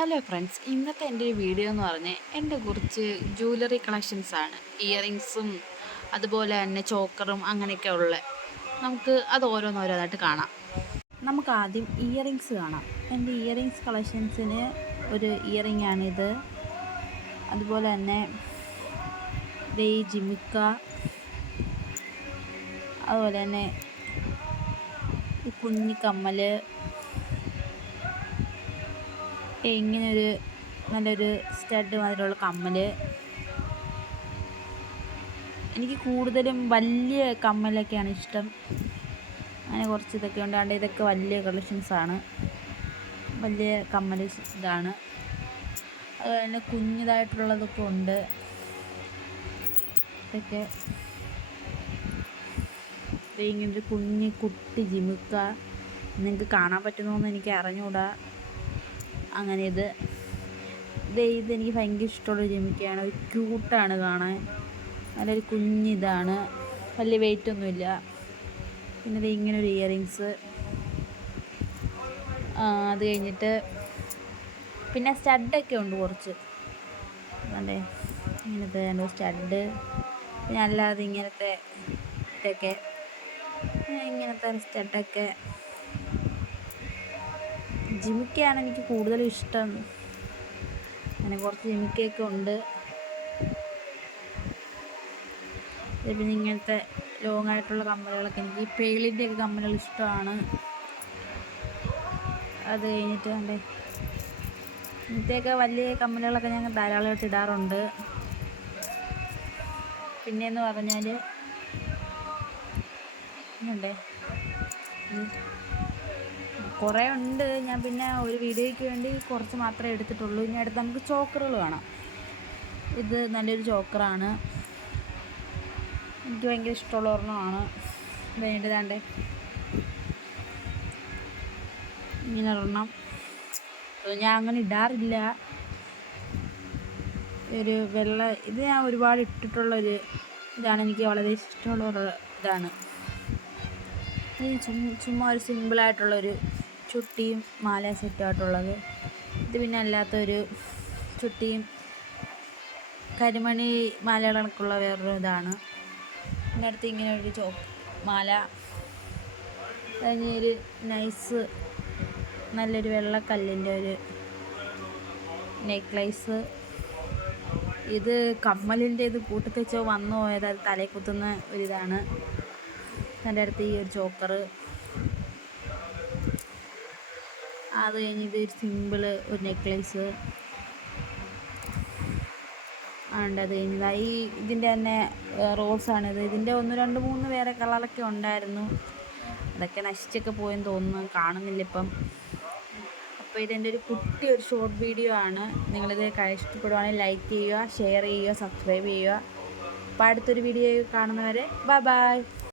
Hello friends, ഇന്നത്തെ എൻ്റെ ഒരു വീഡിയോ എന്ന് പറഞ്ഞാൽ എൻ്റെ കുറച്ച് ജ്വല്ലറി കളക്ഷൻസാണ്. ഇയറിങ്സും അതുപോലെ തന്നെ ചോക്കറും അങ്ങനെയൊക്കെ ഉള്ള. നമുക്ക് അത് ഓരോന്നോരോന്നായിട്ട് കാണാം. നമുക്ക് ആദ്യം ഇയറിങ്സ് കാണാം. എൻ്റെ ഇയറിങ്സ് കളക്ഷൻസിന് ഒരു ഇയറിംഗ് ആണിത്. അതുപോലെ തന്നെ ഈ ജിമിക്ക, അതുപോലെ തന്നെ ഈ കുഞ്ഞി കമ്മൽ, ഇങ്ങനൊരു നല്ലൊരു സ്റ്റഡ് മാതിരിയുള്ള കമ്മൽ. എനിക്ക് കൂടുതലും വലിയ കമ്മലൊക്കെയാണ് ഇഷ്ടം. അങ്ങനെ കുറച്ച് ഇതൊക്കെ ഉണ്ടാണ്ട് ഇതൊക്കെ വലിയ കളക്ഷൻസാണ്. വലിയ കമ്മൽ ഇതാണ്. അതുപോലെ തന്നെ കുഞ്ഞിതായിട്ടുള്ളതൊക്കെ ഉണ്ട്. ഇതൊക്കെ ഇങ്ങനൊരു കുട്ടി ജിമിക്ക. നിങ്ങൾക്ക് കാണാൻ പറ്റുന്നോന്ന് എനിക്ക് അറിഞ്ഞുകൂടാ. അങ്ങനെ ഇതെനിക്ക് ഭയങ്കര ഇഷ്ടമുള്ളൊരു ജിമിക്കയാണ്. ഒരു ക്യൂട്ടാണ് കാണാൻ. നല്ലൊരു കുഞ്ഞിതാണ്, വലിയ വെയിറ്റൊന്നുമില്ല. പിന്നെ ഇങ്ങനൊരു ഇയറിങ്സ്. അത് കഴിഞ്ഞിട്ട് പിന്നെ സ്റ്റഡൊക്കെ ഉണ്ട് കുറച്ച്. അതെ, ഇങ്ങനത്തെ സ്റ്റഡ്. പിന്നെ അല്ലാതെ ഇങ്ങനത്തെ ഇതൊക്കെ, ഇങ്ങനത്തെ സ്റ്റഡൊക്കെ. ജിമിക്കയാണ് എനിക്ക് കൂടുതലും ഇഷ്ടം. അങ്ങനെ കുറച്ച് ജിമിക്കയൊക്കെ ഉണ്ട്. പിന്നെ ഇങ്ങനത്തെ ലോങ് ആയിട്ടുള്ള കമ്മലുകളൊക്കെ, എനിക്ക് ഈ പേളിൻ്റെയൊക്കെ കമ്മലുകൾ ഇഷ്ടമാണ്. അത് കഴിഞ്ഞിട്ട് ഇങ്ങനത്തെയൊക്കെ വലിയ കമ്മലുകളൊക്കെ ഞാൻ ധാരാളമായിട്ട് ഇടാറുണ്ട്. പിന്നെയെന്ന് പറഞ്ഞാൽ കുറേ ഉണ്ട്. ഞാൻ പിന്നെ ഒരു വീഡിയോയ്ക്ക് വേണ്ടി കുറച്ച് മാത്രമേ എടുത്തിട്ടുള്ളൂ. ഇനി അടുത്ത് നമുക്ക് ചോക്കറുകൾ കാണാം. ഇത് നല്ലൊരു ചോക്കറാണ്, എനിക്ക് ഭയങ്കര ഇഷ്ടമുള്ള ഒരെണ്ണമാണ്. വേണ്ടതാണ്ട് ഇങ്ങനെ ഒരെണ്ണം. ഞാൻ അങ്ങനെ ഇടാറില്ല. ഒരു വെള്ള ഇത് ഞാൻ ഒരുപാട് ഇട്ടിട്ടുള്ളൊരു ഇതാണ്. എനിക്ക് വളരെ ഇഷ്ടമുള്ള ഇതാണ്. ഇത് ചുമ്മാ ഒരു സിമ്പിളായിട്ടുള്ളൊരു ചുട്ടിയും മാല സെറ്റായിട്ടുള്ളത്. ഇത് പിന്നെ അല്ലാത്തൊരു ചുട്ടിയും കരിമണി മാല കണക്കുള്ള വേറൊരു ഇതാണ്. എൻ്റെ അടുത്ത് ഇങ്ങനെ ഒരു മാല, കഴിഞ്ഞൊരു നൈസ് നല്ലൊരു വെള്ളക്കല്ലിൻ്റെ ഒരു നെക്ലേസ്. ഇത് കമ്മലിൻ്റെ ഇത് കൂട്ടത്തിച്ചോ വന്നു പോയത്, അത് തലയിൽ കുത്തുന്ന ഒരിതാണ്. എൻ്റെ അടുത്ത് ഈ ഒരു ചോക്കറ്. അത് കഴിഞ്ഞ് ഇതൊരു സിമ്പിള് ഒരു നെക്ലേസ് ഉണ്ട്. അത് കഴിഞ്ഞ് ഇതിൻ്റെ തന്നെ റോസാണിത്. ഇതിൻ്റെ 1, 2, 3 വേറെ കളറൊക്കെ ഉണ്ടായിരുന്നു. അതൊക്കെ നശിച്ചൊക്കെ പോയെന്ന് തോന്നുന്നു, കാണുന്നില്ല ഇപ്പം. അപ്പോൾ ഇതെൻ്റെ ഒരു ഷോർട്ട് വീഡിയോ ആണ്. നിങ്ങളിത് ഇഷ്ടപ്പെടുവാണെങ്കിൽ ലൈക്ക് ചെയ്യുക, ഷെയർ ചെയ്യുക, സബ്സ്ക്രൈബ് ചെയ്യുക. അപ്പോൾ അടുത്തൊരു വീഡിയോ കാണുന്നവരെ ബൈ.